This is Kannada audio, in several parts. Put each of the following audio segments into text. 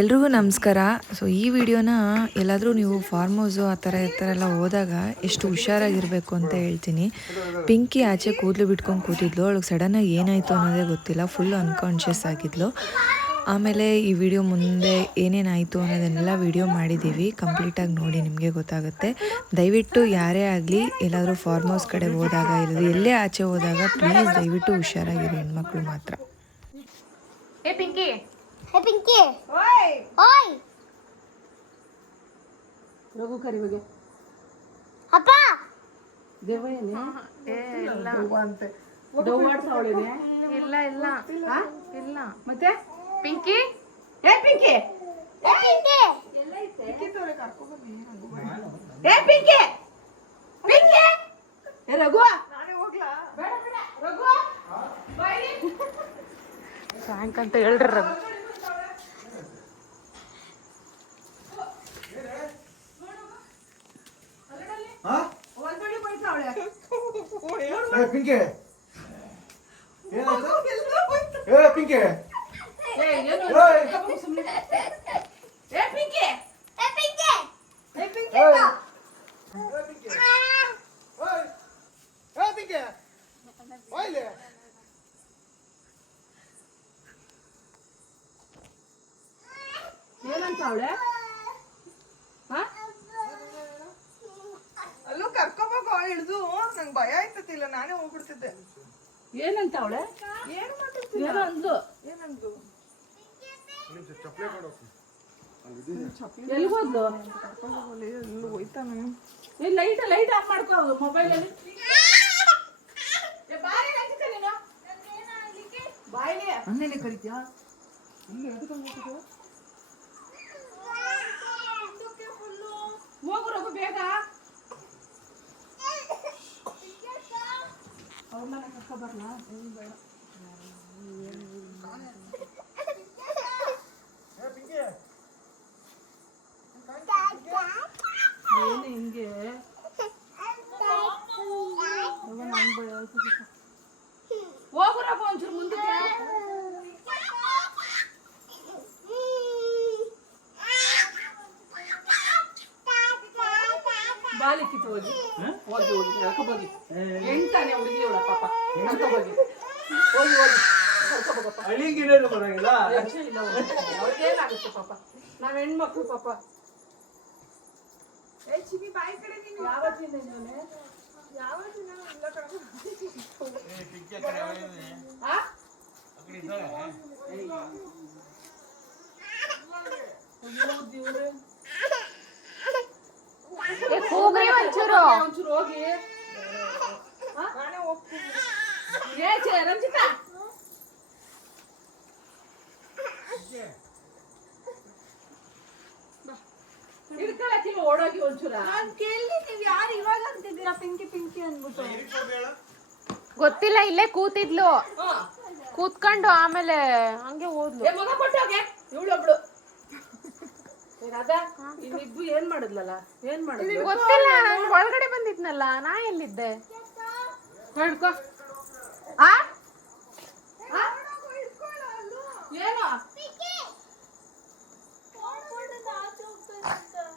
ಎಲ್ರಿಗೂ ನಮಸ್ಕಾರ. ಸೊ ಈ ವಿಡಿಯೋನ ಎಲ್ಲಾದರೂ ನೀವು ಫಾರ್ಮ್ ಹೌಸು ಆ ಥರ ಎಲ್ಲ ಹೋದಾಗ ಎಷ್ಟು ಹುಷಾರಾಗಿರಬೇಕು ಅಂತ ಹೇಳ್ತೀನಿ. ಪಿಂಕಿ ಆಚೆ ಕೂದಲು ಬಿಟ್ಕೊಂಡು ಕೂತಿದ್ಲು. ಅವಳಿಗೆ ಸಡನ್ನಾಗಿ ಏನಾಯಿತು ಅನ್ನೋದೇ ಗೊತ್ತಿಲ್ಲ, ಫುಲ್ ಅನ್ಕಾನ್ಷಿಯಸ್ ಆಗಿದ್ಲು. ಆಮೇಲೆ ಈ ವಿಡಿಯೋ ಮುಂದೆ ಏನೇನಾಯಿತು ಅನ್ನೋದನ್ನೆಲ್ಲ ವಿಡಿಯೋ ಮಾಡಿದ್ದೀವಿ, ಕಂಪ್ಲೀಟಾಗಿ ನೋಡಿ ನಿಮಗೆ ಗೊತ್ತಾಗುತ್ತೆ. ದಯವಿಟ್ಟು ಯಾರೇ ಆಗಲಿ ಎಲ್ಲಾದರೂ ಫಾರ್ಮ್ ಹೌಸ್ ಕಡೆ ಹೋದಾಗ ಇಲ್ಲದ್ರೆ ಎಲ್ಲೇ ಆಚೆ ಹೋದಾಗ ಪ್ಲೀಸ್ ದಯವಿಟ್ಟು ಹುಷಾರಾಗಿರಿ, ಹೆಣ್ಮಕ್ಳು ಮಾತ್ರ. ಏ Pinki, Hey Pinky! Oi! Oi! Raghu ಕರಿ ಬಗ್ಗೆ ಅಪ್ಪ ದೇವಯ್ಯನೇ ಏ ಇಲ್ಲ ದೌವಾಡ್ಸವಳೇನೆ ಇಲ್ಲ ಇಲ್ಲ ಇಲ್ಲ. ಮತ್ತೆ ಪಿಂಕಿ, ಏ ಪಿಂಕಿ Hey Pinky! ಏ ಪಿಂಕಿ ಪಿಂಕಿ ಏ ರಘು ಬೇಡ ಬೇಡ ರಘು ಬಾಯಿ ಸಾಯಂಕ ಅಂತ ಹೇಳ್ರಿ ರಘು. ಒಂದೊಡಿ ಬೈತಾವಳೆ ಏ ಪಿಂಕಿ ಏನಾಯ್ತು? ಏ ಪಿಂಕಿ ಏ ಏನು ಸುಮ್ಮನೆ ಏ ಪಿಂಕಿ Hey Pinky! ಏ ಪಿಂಕಿ ಏ ಪಿಂಕಿ ಓಯ್ ಏ ಪಿಂಕಿ ಓಯ್ಲೆ ಏನಂತ ಅವಳೆ ಅಲ್ಲೂ ಕರ್ಕೋಬೇಕು ಹಿಡ್ದು ನಂಗೆ ಭಯ ಆಯ್ತತಿಲ್ಲ, ನಾನೇ ಹೋಗ್ಬಿಡ್ತಿದ್ದೆ. ಏನಂತ ಅವಳೆ ಏನು ಮಾತಾಡ್ತಿದ್ದೆ? ಏನೋ ಅಂದ್ಲು ಏನಂದು ಚಪ್ಪಲಿ ಕೊಡು. ಎಲ್ಲಿಗೋದ್ಲು ಎಲ್ಲೂ ಹೋಯ್ತಾನೆ. ಏ ಲೈಟ್ ಆಫ್ ಮಾಡ್ಕೋ ಮೊಬೈಲಲ್ಲಿ ಬಾಯಿಲಿ ಅನ್ನೇನೆ ಕರಿತ್ಯಾ? ಹೋಗು ರಘು ಬೇಗ ಅವ್ರನ್ನ ಕರ್ಕೊ ಬರ್ಲಾ ಬೇಡ ಏ ಪಿಂಕಿ ಏನು ಹಿಂಗೆ ಹೋಗು ರಘು ಒಂಚೂರು ಮುಂದಕ್ಕೆ ಬಾಲಿಕ್ಕಿತ್ತು ಹೋಗಿ ಕರ್ಕೊಬೋಗಿ ಎಂಟಾನೆ ಹುಡುಗಿ ಅವಳ ಪಾಪ ಕರ್ಕೊಬೋಗಿ ಹೋಗಿ ಕರ್ಕೊಬೋಗಪ್ಪ ಅಳಿಗಿನೇನು ಬರಂಗಿಲ್ಲ. ಇಲ್ಲ ಅವ್ರಿಗೇನಾಗುತ್ತೆ ಪಾಪ, ನಾವ್ ಹೆಣ್ಮಕ್ಳು ಪಾಪ. ಏ ಚಿವಿ ಬಾಯಿ ಕಡೆ ನೀನು ಯಾವತ್ತಿಂದ ಇದ್ದಾನೆ ಯಾವತ್ತಿನ ಇಲ್ಲ ಕಣೋ. ಏ ಪಿಂಕಿ ಆ ಕಡೆ ಹೋಗಿದ್ದೀನಿ. ಆ ಆ ಕಡೆ ಇದ್ದಾಳೆ. ಅಯ್ಯೋ ದೇವ್ರೆ ಏ ಕೂಗ್ರಿ ಒಂಚೂರು. ಒಂಚೂರು ಹೋಗಿ ನಾನೇ ಹೋಗ್ತೀನಿ. ಏ ರಂಜಿತಾ ಹಿಡ್ಕೊಳಕ್ಕಿಲ್ಲ, ಓಡೋಗಿ ಒಂಚೂರ ನಾನು ಕೇಳಿ ನೀವು ಯಾರು ಇವಾಗ ಅಂತಿದ್ದೀರಾ ಪಿಂಕಿ ಪಿಂಕಿ ಅಂದ್ಬಿಟ್ಟು? ಗೊತ್ತಿಲ್ಲ, ಇಲ್ಲೇ ಕೂತಿದ್ಲು, ಕೂತ್ಕೊಂಡು ಆಮೇಲೆ ಹಂಗೆ ಹೋದ್ಲು. ಏ ಮಗ ಕೊಟ್ಟೋಗೆ ಇವಳೊಬ್ಳು ರಾಧಾ ಇನ್ನಿಬ್ರು ಏನ್ ಮಾಡಿದ್ಲಲ್ಲ ಏನ್ ಮಾಡಿದ್ಲು ಗೊತ್ತಿಲ್ಲ, ನಾನು ಒಳಗಡೆ ಬಂದಿದ್ನಲ್ಲ, ನಾ ಎಲ್ಲಿದ್ದೆ? ಹೇಳ್ಕೊ ಆ ಏನು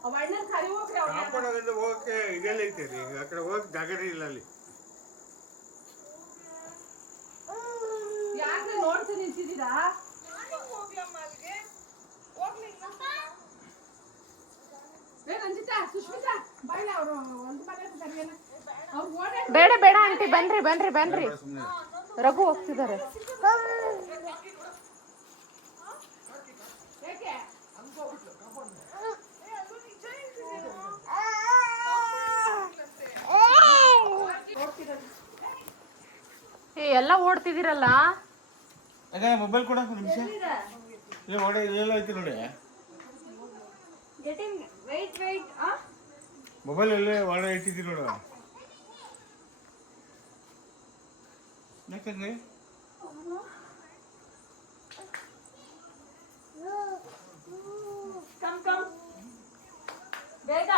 ಅವ ಅಣ್ಣನ್ ಕರಿ ಹೋಗ್ರಿ ಅವ್ನ ಕಾಪಾಡೋದ್ರಿಂದ ಹೋಗಕ್ಕೆ ಇದೆಲ್ಲ ಐತೆ ರೀ, ಆ ಕಡೆ ಹೋಗಕ್ಕೆ ಜಾಗನೇ ಇಲ್ಲ ಅಲ್ಲಿ. ಯಾಕೆ ನೋಡ್ತಾ ನಿಂತಿದ್ದೀರಾ? ನಾನೇ ಹೋಗ್ಲಮ್ಮ ಅಲ್ಲಿಗೆ. ಹೋಗ್ಲಿ ಇನ್ನೊಂದು. ಏ ರಂಜಿತಾ ಸುಷ್ಮಿತಾ ಬಾಯ್ಲ ಅವರು ಒಂದು ಮನೆ ಸರಿಯೇನ ಅವ್ರು ಓಡಾಡಿ ಬೇಡ ಬೇಡ ಆಂಟಿ, ಬನ್ರಿ ಬನ್ರಿ ಬನ್ರಿ. ರಘು ಹೋಗ್ತಿದ್ದಾರೆ. ಯಾಕೆ ಏ ಎಲ್ಲ ಓಡ್ತಿದ್ದೀರಲ್ಲ. ಅದೇ ಮೊಬೈಲ್ ಕೊಡ ಒಂದು ನಿಮಿಷ. ಇಲ್ಲ ಹೊಡೆ ಇದೆಲ್ಲ ಐತಿ ನೋಡಿ. ವೆಯ್ಟ್ ಮೊಬೈಲ್ ಎಲ್ಲೇ ಹೊಡೆ ಇಟ್ಟಿದ್ದೀರಿ ನೋಡು. ಯಾಕಂದ್ರೆ ಕಮ್ ಬೇಗ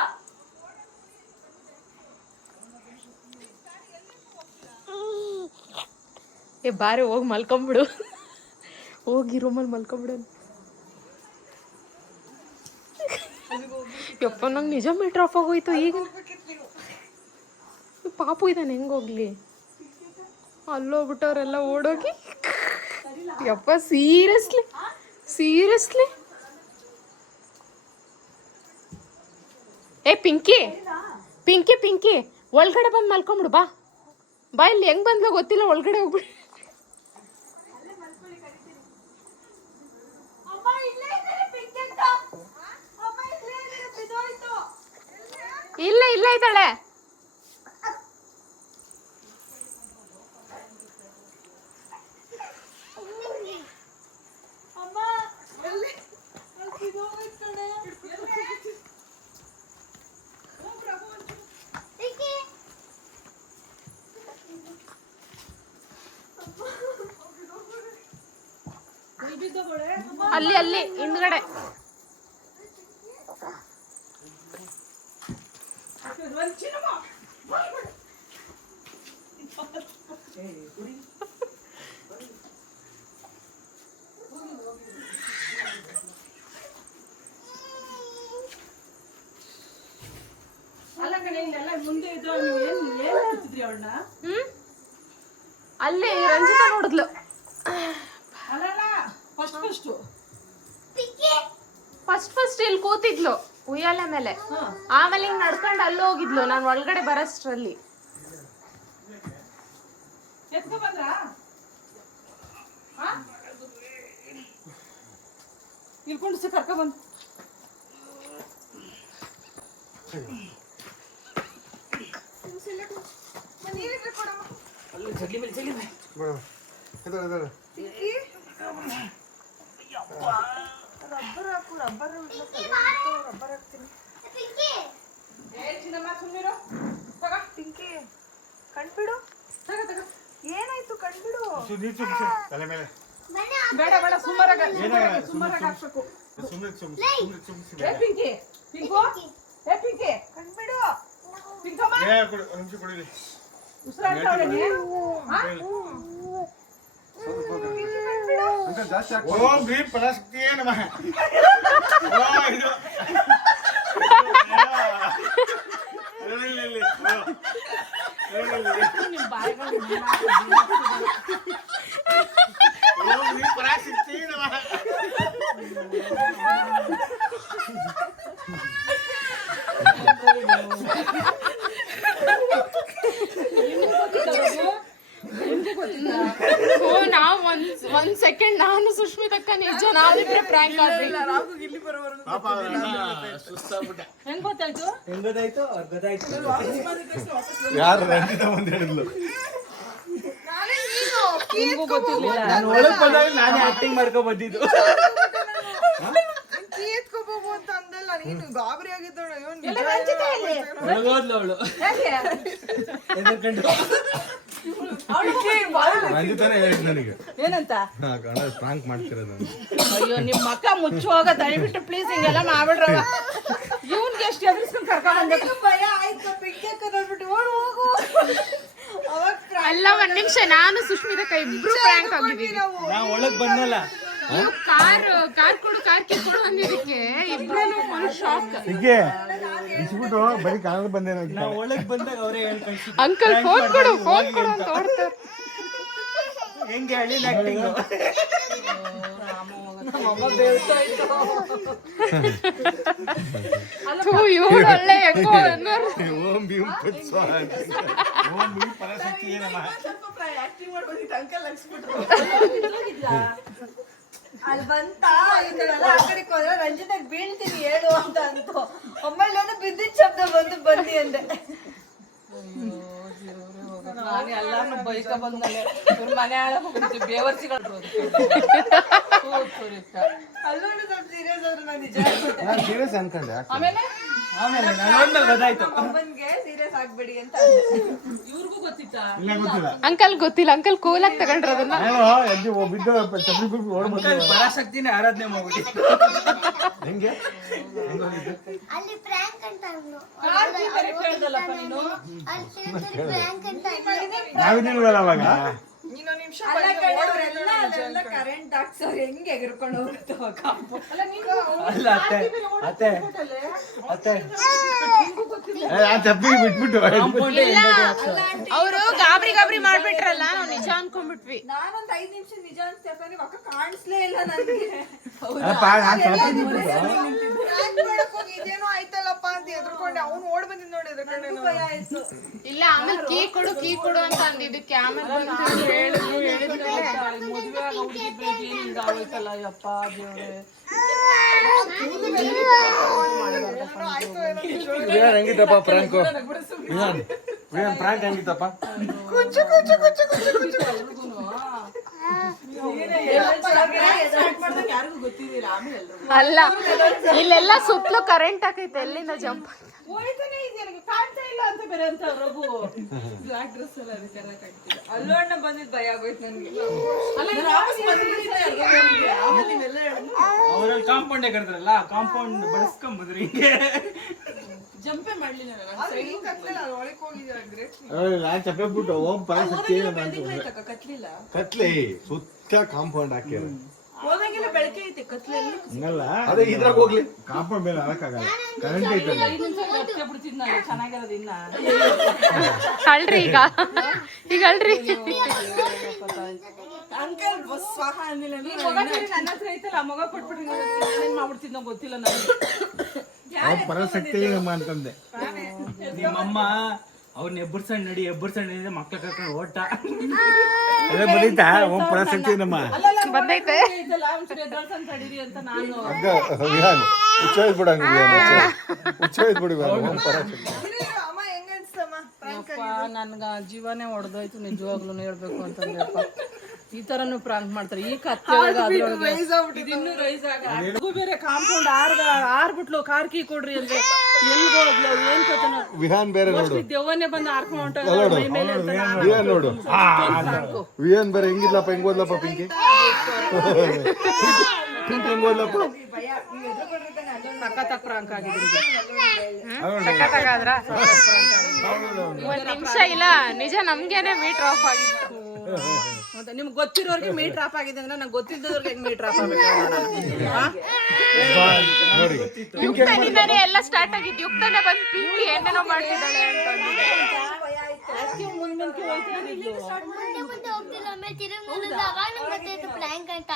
ಏ ಬಾರಿ ಹೋಗಿ ಮಲ್ಕೊಂಬಿಡು, ಹೋಗಿ ರೂಮಲ್ಲಿ ಮಲ್ಕೊಂಬಿಡು. ಯಪ್ಪ ನಂಗೆ ನಿಜ ಮೀಟ್ರ್ ಆಫ್ ಆಗೋಯ್ತು ಈಗ. ಪಾಪು ಇದ್ದಾನೆ ಹೆಂಗೆ ಹೋಗ್ಲಿ? ಅಲ್ಲೋಗ್ಬಿಟ್ಟವ್ರೆಲ್ಲ ಓಡೋಗಿ. ಯಪ್ಪ ಸೀರಿಯಸ್ಲಿ ಸೀರಿಯಸ್ಲಿ. ಏ ಪಿಂಕಿ ಪಿಂಕಿ ಪಿಂಕಿ ಒಳಗಡೆ ಬಂದು ಮಲ್ಕೊಂಬಿಡು ಬಾ. ಬಾ ಇಲ್ಲಿ ಹೆಂಗ್ ಬಂದ್ಲೋ ಗೊತ್ತಿಲ್ಲ, ಒಳಗಡೆ ಹೋಗ್ಬಿಡು. ಇಲ್ಲ ಇಲ್ಲ ಇದ್ದಾಳೆ. ಅಲ್ಲಿ ಅಲ್ಲಿ ಹಿಂದ್ಗಡೆ. ಅಲ್ಲ ಕಣೆ, ಇಲ್ಲೆಲ್ಲ ಮುಂದೆ ಇದ್ದು ನೀವು ಏನ್ ಹೇಳ್ತಿದ್ರಿ ಅವಳನ್ನ? ಅಲ್ಲಿ ರಂಜಿತಾ ನೋಡಿದ್ಲು. ಅಲ್ಲಲ್ಲ, ಫಸ್ಟ್ ಇಲ್ಲಿ ಕೂತಿದ್ಲು ಉಯ್ಯಾಲೆ ಮೇಲೆ. ಆಮೇಲೆ ಹಿಂಗ್ ನಡ್ಕೊಂಡು ಅಲ್ಲಿ ಹೋಗಿದ್ಲು. ನಾನು ಒಳಗಡೆ ಬರೋಷ್ಟ್ರಲ್ಲಿ ಎತ್ಕೊ ಬಂದ್ರ? ಇಳ್ಕೊಂಡು ಕರ್ಕೊ ಬಂದು ಕಣ್ಬಿಡು. ಏನಾಯ್ತು ಕಣ್ಬಿಡು. ತಲೆ ಮೇಲೆ ಬೇಡ ಬೇಡ, ಸುಮಾರಾಗ ಹಾಕ್ಬೇಕು. ಏ ಪಿಂಕಿ, ಪಿಂಕು, ಏ ಪಿಂಕಿ, ಕಣ್ಬಿಡು. ಪಿಂಕಮ್ಮ, ಒಂದು ನಿಮಿಷ ಕೊಡಿಲಿ. ಉಸಿರಾಡ್ತಾವಳೆ ನೀ? ಓಂ ಭೀಮ್ ಪರಾಶಕ್ತಿಯೇ ನಮಃ. ನಿಮ್ ಬಾಯಿಗಳು ಓಂ ಭೀಮ್ ಪರಾಶಕ್ತಿಯೇ ನಮಃ. ನಾವು ಒಂದ್ ಸೆಕೆಂಡ್ ನಾನು ಸುಷ್ಮಿತಕ್ಕ ನಿಜ ನಾವಿಬ್ರೆ ಪ್ರಾಂಕ್ ಆದ್ವಿ. ಪಾಪ ಸುಸ್ತಾಗ್ಬಿಟ್ಟ. ಹೆಂಗ್ ಗೊತ್ತಾಯ್ತು? ಯಾರು ರಂಜಿತ ಮುಂದೆ ಹೇಳಿದ್ಲು. ನಿಮ್ಗೂ ಗೊತ್ತಿರ್ಲಿಲ್ಲ. ನಾನು ಒಳಗ್ ಬಂದಾಗ ನಾನೇ ಆಕ್ಟಿಂಗ್ ಮಾಡ್ಕೊ ಬಂದಿದ್ದು. ಕೀ ಎತ್ಕೋಬೇಕು ಅಂತ ಅಂದಲ್ಲ ನೀನು, ಗಾಬರಿ ಆಗಿದ್ದಳು. ಎಲ್ಲ ರಂಜಿತ ಎಲ್ಲಿ? ಒಳಗೋದ್ಲು ಅವಳು ಹೇಗೆ? ಎದ್ರಕೊಂಡು. ರಂಜಿತಾನೇ ಹೇಳಿದ್ ನನಗೆ ಏನಂತ? ಪ್ರಾಂಕ್ ಮಾಡ್ತಿರೋದು. ಅಯ್ಯೋ ನಿಮ್ಮ ಅಕ್ಕ ಮುಚ್ಚುವಾಗ ದಯವಿಟ್ಟು ಪ್ಲೀಸ್ ಹಿಂಗೆಲ್ಲ ಮಾಡ್ಬಿಡ್ರವ. ಇವ್ನ್ಗೆ ಎಷ್ಟು ಎದುರಿಸ್ಕೊಂಡು ಕರ್ಕೊಂಡ್ ಬಂದ್ಬೇಕು. ಭಯ ಆಯ್ತು. ಪಿಂಕಿ ನೋಡ್ಬಿಟ್ಟು ಓಡ್ ಹೋಗು. ಅವಾಗ ಅಲ್ಲ ಒಂದ್ ನಿಮಿಷ, ನಾನು ಸುಷ್ಮಿತಕ್ಕ ಇಬ್ರು ಪ್ರಾಂಕ್ ಆಗಿದ್ದೀವಿ. ನಾ ಒಳಗ್ ಬಂದಲ್ಲ, ನೀವು ಕಾರ್ ಕಿತ್ಕೊಂಡು ಬಂದಿದ್ದಕ್ಕೆ ಇಬ್ರು ಫುಲ್ ಶಾಕ್. ಹೀಗೆ ಇಸ್ಬಿಟ್ಟು ಬರೀ ಕಾಣಲು ಬಂದೆ ನಾ ಒಳಗ್ ಬಂದಾಗ ಅವರೇ ಹೇಳಿ ಕಳ್ಸಿದ್ರು. ಅಂಕಲ್ ಫೋನ್ ಕೊಡು ಅಂತ ಓಡ್ತಾರೆ. ಹೆಂಗೆ ಹೇಳಿ ಆಕ್ಟಿಂಗ್. ಇವಳು ಒಳ್ಳೆ ಹೆಂಗೋ ಅನ್ನೋರು. ಓಂ ಭೀಮ್ ಪುತ್ಸ್ವಾಹ. ಓಂ ಭೀಮ್ ಪರಾಶಕ್ತಿಯೇ ನಮಃ. ಆಕ್ಟಿಂಗ್ ಮಾಡ್ಬಿಟ್ಟು ಅಂಕಲ್ ಲಗ್ಸ್ಬಿಟ್ರು. ಅಲ್ಲಿ ಬಂತ ಇದೆಲ್ಲ ಆ ಕಡೆಗೆ ಹೋದ್ರೆ ರಂಜಿತಾಗ ಬೀಳ್ತೀನಿ ಹೇಳು ಅಂತ ಅಂತು. ಆಮೇಲೆ ಬಿದ್ದಿದ್ದ ಶಬ್ದ ಬನ್ನಿ ಅಂದೆ. ನಾನು ಎಲ್ಲಾರನ್ನು ಬೈಕ ಬಂದಲೆ ಇವ್ರ ಮನೆ ಹಾಳಾಗ ಹೋಗ್ಬಿಡ್ತೀವಿ ಬೇವರ್ಸಿಗಳು. ಅಲ್ಲೂ ಸ್ವಲ್ಪ ಸೀರಿಯಸ್ ಆದ್ರು ನಾನು ನಿಜ. ನಾನು ಸೀರಿಯಸ್ ಅನ್ಕೊಂಡೆ. ಆಮೇಲೆ ಆಮೇಲೆ ನಾನು ಹೋದ್ಮೇಲೆ ಗೊತ್ತಾಯ್ತು. ಅಮ್ಮನ್ಗೆ ಸೀರಿಯಸ್ ಆಗ್ಬೇಡಿ ಅಂತ ಅಂದೆ. ಇವ್ರಿಗೂ ಗೊತ್ತಿತ್ತಾ? ಇಲ್ಲ ಗೊತ್ತಿಲ್ಲ. ಅಂಕಲ್ ಗೊತ್ತಿಲ್ಲ, ಅಂಕಲ್ ಕೂಲಾಗಿ ತಗೊಂಡ್ರ ಅದನ್ನ. ನಾನು ಎದ್ದು ಬಿದ್ದು ಚಪ್ಪಲಿ ಬಿಟ್ಟು ಓಡ್ಬಂದೆ. ಪರಾಶಕ್ತಿನೇ ಆರಾಧನೆ ಮಾಡ್ಬಿಟ್ಟು. ಹೆಂಗೆ ಅಲ್ಲಿ ಪ್ರ್ಯಾಂಕ್ ಅಂತ ಅಂದ್ಲು. ಕರೆಕ್ಟ್ ಹೇಳ್ದಲ್ಲಪ್ಪ ನೀನು. ಅಲ್ಲಿ ಪ್ರ್ಯಾಂಕ್ ಅಂತ ನಾವಿದ್ದೀವಲ್ಲ ಅವಾಗ. ನೀನು ನಿಮಿಷ ಅಲ್ಲೆಲ್ಲ ಕರೆಂಟ್ ಹಾಕ್ಸೋರು ಹೆಂಗೆ ಎಗರ್ಕೊಂಡು ಹೋಗುತ್ತೋ ಕಾಂಪೌಂಡ್. ಅಲ್ಲ ಅತ್ತೆ ಅತ್ತೆ ಚಪ್ಪಿ ಬಿಟ್ಬಿಟ್ಟು ಕಾಂಪೌಂಡೇ ಹಿಂದೆಗೆ ಹಾಕ್ಸೋ. ಅವರು ಗಾಬರಿ ಮಾಡ್ಬಿಟ್ರಲ್ಲ ನಾವು ನಿಜ ಅನ್ಕೊಂಡ್ಬಿಟ್ವಿ. ನಾನೊಂದ್ 5 ನಿಮಿಷ ನಿಜ ಅನ್ಸ್ತೇನೆ, ನೀವು ಅಕ್ಕ ಕಾಣಿಸ್ಲೇ ಇಲ್ಲ ನನಗೆ. ಇದೇನೋ ಆಯ್ತಲ್ಲಪ್ಪ ಅಂತ ಎದ್ರಕೊಂಡೆ, ಅವ್ನು ಓಡ್ ಬಂದಿದ್ ನೋಡಿ ಎದ್ರಕೊಂಡೆ. ಭಯ ಆಯ್ತು. ಇಲ್ಲ ಆಮೇಲೆ ಕೀ ಕೊಡು ಅಂತ ಅಂದಿದ್ದಕ್ಕೆ ಆಮೇಲೆ ಬಂದು ಹೇಳಿದ್ಮೇಲೆ ಮದುವೆ ಆಗ ಹುಡುಗಿದ್ರೆ ಏನ್ ಹಿಂಗಾಗೋಯ್ತಲ್ಲ ಯಪ್ಪ ದೇವ್ರೆ. ವಿಹಾನ್ ಹೆಂಗಿತ್ತಪ್ಪ ಪ್ರಾಂಕು? ವಿಹಾನ್ ಪ್ರಾಂಕ್ ಹೆಂಗಿತ್ತಪ್ಪ? ಯಾರಿಗೂ ಗೊತ್ತಿದ್ದಿಲ್ಲ, ಆಮೇಲೆ ಎಲ್ರು ಅಲ್ಲ ಇಲ್ಲೆಲ್ಲ ಸುತ್ತಲೂ ಕರೆಂಟ್ ಹಾಕೈತೆ, ಎಲ್ಲಿಂದ ಜಂಪ್ ಹೋಯ್ತಾನೆ ಇದೆಯಲ್ಲ, ಕಾಣ್ತಾ ಇಲ್ಲ ಅಂತ ಬೇರೆ ಅಂತ ರಘು ಬ್ಲಾಕ್ ಡ್ರೆಸ್ ಎಲ್ಲ ಅದಕ್ಕೆ ಆಗ್ತಿಲ್ಲ. ಅಲ್ಲೂ ಅಣ್ಣ ಬಂದಿದ್ ಭಯ ಆಗೋಯ್ತು ನನ್ಗೆ. ಅಲ್ಲ ನಾನು ವಾಪಸ್ ಬಂದಿದ್ದೆ ಆಮೇಲೆ ನೀವೆಲ್ಲ ಹೇಳಿದ್ರು ಅವ್ರಲ್ಲಿ ಕಾಂಪೌಂಡೇ ಕರೆದ್ರಲ್ಲ, ಕಾಂಪೌಂಡ್ ಬಳಸ್ಕೊಂಬಂದ್ರಿ ಹಿಂಗೆ. ಜಂಪೇ ಮಾಡ್ಲಿಲ್ಲ ನಾನು. ಒಳಕ್ ಹೋಗಿದ್ರೆ ನಾನು ಚಪ್ಪೆ ಬಿಟ್ಟು ಓಂ ಪರಾಶಕ್ತಿ ಕತ್ಲಿಲ್ಲ, ಕತ್ಲೆ ಸುತ್ತ ಕಾಂಪೌಂಡ್ ಹಾಕ್ಯಾರ. ಹೋದಂಗೆಲ್ಲ ಬೆಳಕೆ ಐತೆ, ಕತ್ಲೆಲ್ಲ ಹಂಗಲ್ಲ ಅದೇ ಇದ್ರಾಗ ಹೋಗ್ಲಿ, ಕಾಂಪೌಂಡ್ ಮೇಲೆ ಹಾಕಕ್ಕಾಗಲ್ಲ, ಕರೆಂಟ್ ಐತಲ್ಲ. 5 ನಿಮಿಷ ಹತ್ತೆ ಬಿಡ್ತಿದ್ ನಾನು ಚೆನ್ನಾಗಿರೋದು ಇನ್ನ. ಅಳ್ರಿ ಈಗ ಅಳ್ರಿ. ಅಂಕಲ್ ಸ್ವಾಹ ಅಂದಿಲ್ಲ ನನ್ನ ಹತ್ರ ಐತಲ್ಲ, ಆ ಮಗ ಕೊಟ್ಬಿಟ್ರಿ ಏನೇನ್ ಮಾಡ್ಬಿಡ್ತಿದ್ ಗೊತ್ತಿಲ್ಲ ನನಗೆ. ಪರಾಶಕ್ತಿ ನಮ್ಮ ಅಂತಂದೆ. ನಿಮ್ಮಮ್ಮ ಅವ್ರನ್ನ ಎಬ್ಬರ್ಸಣ್ಣ ನಡಿ ಮಕ್ಳ ಕರ್ಕೊಂಡು ಓಟ. ಅದೇ ಬಂದಿತ್ತಾ ಓಂ ಪರಾಶಕ್ತಿ ನಮ್ಮ ಬಂದೈತೆ. ಐತಲ್ಲ ಒಂಚೂರು ಎದ್ದೊಳ್ಸಂತ ತಡೀರಿ ಅಂತ ನಾನು. ವಿಹಾನ್ ಹುಚ್ಚೋಯ್ಬಿಡಂಗ ಹುಚ್ಚೋಯ್ಬಿಡಿ ಓಂ ಪರಾಶಕ್ತಿ. ಅಮ್ಮ ಹೆಂಗ ಅನ್ಸ್ತಮ್ಮ? ಯಪ್ಪ ನನ್ಗ ಜೀವನೇ ಹೊಡೆದೋಯ್ತು ನಿಜವಾಗ್ಲೂ ಹೇಳ್ಬೇಕು ಅಂತಂದ್ರಪ್ಪ. ಈ ತರನು ಪ್ರಾಂಕ್ ಮಾಡ್ತಾರೆ ಈ ಕತ್ತೆ ಇನ್ನೂ ರೈಸ್ ಆಗ ಬೇರೆ ಕಾಂಪೌಂಡ್ ಆರ್ಬಿಟ್ಲು ಕಾರ್ ಕೀ ಕೊಡ್ರಿ ಅಂದ್ರೆ ಎಲ್ಗ ಹೋಗ್ಲು ಏನ್ ಕಥೆನೋ. ವಿಹಾನ್ ಬೇರೆ ನೋಡು, ದೆವ್ವನ್ನೇ ಬಂದು ಆರ್ಕೊಂಡು ಮೈ ಮೇಲೆ ಅಂತ ನಾನು ವಿಹಾನ್ ನೋಡು, ವಿಹಾನ್ ಬೇರೆ ಹೆಂಗಿಲ್ಲಪ್ಪ, ಹೆಂಗ್ ಓದ್ಲಪ್ಪ ಪಿಂಕಿ ಹೆಂಗ್ ಓದ್ಲಪ್ಪ. ಸಖತ್ ಪ್ರಾಂಕ್ ಆಗಿದೆ. ಸಖತ್ತಾಗಾದ್ರ ಒಂದ್ ನಿಮಿಷ ಇಲ್ಲ ನಿಜ ನಮ್ಗೇನೆ ಮೀಟರ್ ಆಫ್ ಆಗಿತ್ತು. ಮತ್ತೆ ನಿಮ್ಗೆ ಗೊತ್ತಿರೋರ್ಗೆ ಮೀಟರ್ ಆಫ್ ಆಗಿದೆ ಅಂದ್ರೆ ನಂಗೆ ಗೊತ್ತಿದ್ದವ್ರಿಗೆ ಹೆಂಗ್ ಮೀಟರ್ ಆಫ್ ಆಗ್ಬೇಕು? ನೋಡಿ ಯುಕ್ತನಿಂದಾನೆ ಎಲ್ಲ ಸ್ಟಾರ್ಟ್ ಆಗಿದ್ದು. ಯುಕ್ತನೇ ಬಂದು ಪಿಂಕಿ ಏನೇನೋ ಮಾಡ್ತಿದ್ದಾಳೆ ಅಂತ ಅಂದಿದ್ದೆ. ಮುಂದೆ ಹೋಗ್ತಿಲ್ಲ, ಆಮೇಲೆ ತಿರುಗಿ ನೋಡಿದ್ರೆ ಅವಾಗ ನಮ್ಗೆ ಗೊತ್ತಾಯ್ತು ಪ್ರ್ಯಾಂಕ್ ಅಂತ.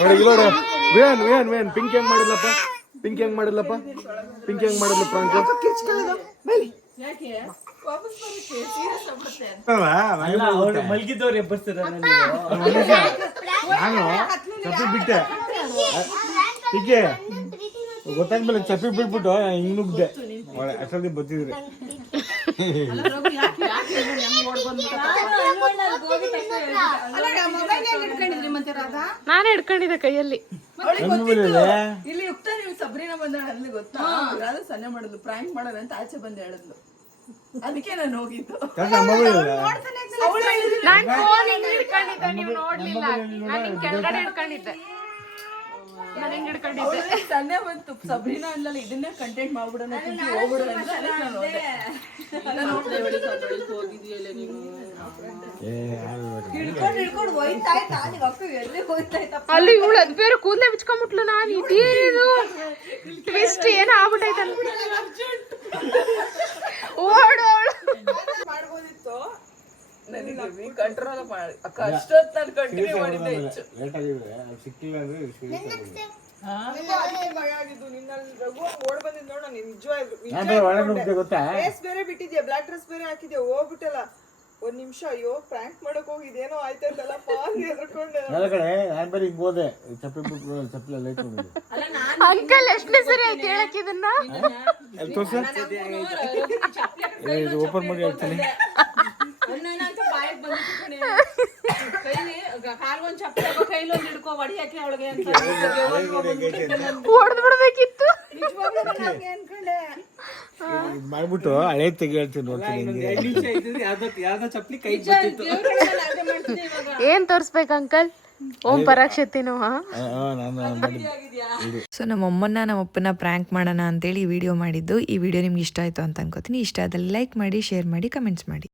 ನೋಡಿ ಇಲ್ಲೋಡು ವಿಹಾನ್ ವಿಹಾನ್ ವಿಹಾನ್ ಪಿಂಕಿ ಹೆಂಗ್ ಮಾಡಿದ್ಲಪ್ಪ, ಪಿಂಕಿ ಹೆಂಗ್ ಮಾಡಿದ್ಲಪ್ಪ, ಪಿಂಕಿ ಹೆಂಗ್ ಮಾಡಿದ್ಲ ಪ್ರಾಂಕ್. ಅವ್ರು ಮಲ್ಗಿದ್ದವ್ರು ಎಬ್ಬರ್ಸ್ತಾರ. ನಾನು ಚಪ್ಪಿ ಬಿಟ್ಟೆ ಪಿಂಕಿ ಗೊತ್ತಾದ್ಮೇಲೆ ಚಪ್ಪಿ ಬಿಟ್ಬಿಟ್ಟು ಹಿಂಗ್ ನುಗ್ದೆ ಅಷ್ಟೊಂದು ಬತ್ತಿದ್ರೆ. ನಾನೇ ಹಿಡ್ಕೊಂಡಿದ್ದೆ ಕೈಯಲ್ಲಿ. ಇಲ್ಲಿ ಯುಕ್ತ ನೀವು ಸಬ್ರಿನ ಬಂದ ಅಲ್ಲಿ ಗೊತ್ತಾ, ಅದು ಸನ್ನೆ ಮಾಡಿದ್ಲು ಪ್ರಾಂಕ್ ಮಾಡೋಣ ಅಂತ ಆಚೆ ಬಂದು ಹೇಳಿದ್ಲು. ಅದಕ್ಕೆ ನಾನು ಹೋಗಿದ್ದು. ನಾನ್ ಫೋನ್ ಹಿಂಗ್ ಹಿಡ್ಕೊಂಡಿದ್ದೆ, ನೀವು ನೋಡ್ಲಿಲ್ಲ. ನಾನು ಹಿಂಗ್ ಕೆಳಗಡೆ ಹಿಡ್ಕೊಂಡಿದ್ದೆ, ನಾನು ಹಿಂಗ್ ಹಿಡ್ಕೊಂಡಿದ್ದೆ. ಸನ್ನೆ ಬಂತು ಸಬ್ರಿನಾ ಅಲ್ಲಲ್ಲ ಇದನ್ನೇ ಕಂಟೆಂಟ್ ಮಾಡ್ಬಿಡೋಣ ಹೋಗ್ಬಿಡು ಅಂತ ಅದಕ್ಕೆ ನಾನು ಹೋದೆ. ಹೋಗಿದ್ಯಲ್ಲ ನೀನು ಹಿಡ್ಕೊಂಡು ಹೋಯ್ತಾಯ್ತು. ನಾನು ಅಕ್ಕ ಎಲ್ಲಿ ಹೋಯ್ತಾಯ್ತಪ್ಪ. ಅಲ್ಲಿ ಇವಳು ಅದ್ ಬೇರೆ ಕೂದಲೇ ಬಿಚ್ಕೊಂಡ್ಬಿಟ್ಲು. ನಾನು ಇದೇನಿದು ಟ್ವಿಸ್ಟ್ ಏನೋ ಆಗ್ಬಿಟ್ಟೈತಲ್ಲ. ಓಡೋಳು ಮಾಡ್ಬೋದಿತ್ತು. ನನಗೆ ಕಂಟ್ರೋಲ್ ಮಾಡಿ ಅಕ್ಕ ಅಷ್ಟೊತ್ತು ನಾನು ಕಂಟಿನ್ಯೂ ಮಾಡಿದ್ದೆ ಹೆಚ್ಚು. ಲೇಟ್ ಆಗಿದ್ರೆ ಸಿಕ್ಕಿಲ್ಲ ಅಂದ್ರೆ ಭಯ ಆಗಿದ್ದು ನಿನ್ನಲ್ಲಿ ರಘು ಓಡ್ ಬಂದಿದ್ ನೋಡ. ನೀನ್ ನಿಜವಾಗ್ಲು ಗೊತ್ತಾ ಡ್ರೆಸ್ ಬೇರೆ ಬಿಟ್ಟಿದ್ಯಾ, ಬ್ಲಾಕ್ ಡ್ರೆಸ್ ಬೇರೆ ಹಾಕಿದ್ಯಾ, ಹೋಗ್ಬಿಟ್ಟಲ್ಲ. ಒಂದ್ ನಿಮಿಷ ಅಯ್ಯೋ ಪ್ರ್ಯಾಂಕ್ ಮಾಡಕ್ ಹೋಗಿದೇನೋ ಆಯ್ತಾಯ್ತಲ್ಲಪ್ಪ ಅಂತ ಎದ್ರಕೊಂಡೆ. ಎಲ್ಲ ಕಡೆ ನಾನು ಬೇರೆ ಹಿಂಗ್ ಹೋದೆ ಚಪ್ಪಿ ಬಿಟ್ಟು ಚಪ್ಪಲಿ ಎಲ್ಲ ಇಟ್ಕೊಂಡಿದ್ದೆ. ಅಂಕಲ್ ಎಷ್ಟನೇ ಸರಿ ಆಯ್ತು ಹೇಳಕ್ ಇದನ್ನ? ತೋರ್ಸ ಇದು ಓಪನ್ ಮಾಡಿ ಹೇಳ್ತೀನಿ. ಕೈಲಿ ಕಾಲ್ಗೊಂದ್ ಚಪ್ಪಲಿ ಹಾಕೋ, ಕೈಲಿ ಒಂದ್ ಹಿಡ್ಕೋ ಹೊಡಿಯಾಕೆ ಅವಳಿಗೆ ಅಂತ ಹೊಡೆದು ಬಿಡ್ಬೇಕಿತ್ತು. ಮಾಡ್ಬಿಟ್ಟು ಹಳೆ ತೆಗಿ ಹೇಳ್ತೀನಿ ನೋಡ್ತೀನಿ ನಿಮ್ಗೆ. ಯಾವ್ದೋ ಚಪ್ಲಿ ಕೈ ಬರ್ತಿತ್ತು. ಏನ್ ತೋರ್ಸ್ಬೇಕು ಅಂಕಲ್? ಓಂ ಪರಾಕ್ಷತಿನೋ? ಸೊ ನಮ್ಮಮ್ಮನ ನಮ್ಮಪ್ಪನ ಪ್ರ್ಯಾಂಕ್ ಮಾಡೋಣ ಅಂತೇಳಿ ಈ ವಿಡಿಯೋ ಮಾಡಿದ್ದು. ಈ ವಿಡಿಯೋ ನಿಮ್ಗೆ ಇಷ್ಟ ಆಯಿತು ಅಂತ ಅನ್ಕೋತೀನಿ. ಇಷ್ಟ ಆದಲ್ಲಿ ಲೈಕ್ ಮಾಡಿ, ಶೇರ್ ಮಾಡಿ, ಕಮೆಂಟ್ಸ್ ಮಾಡಿ.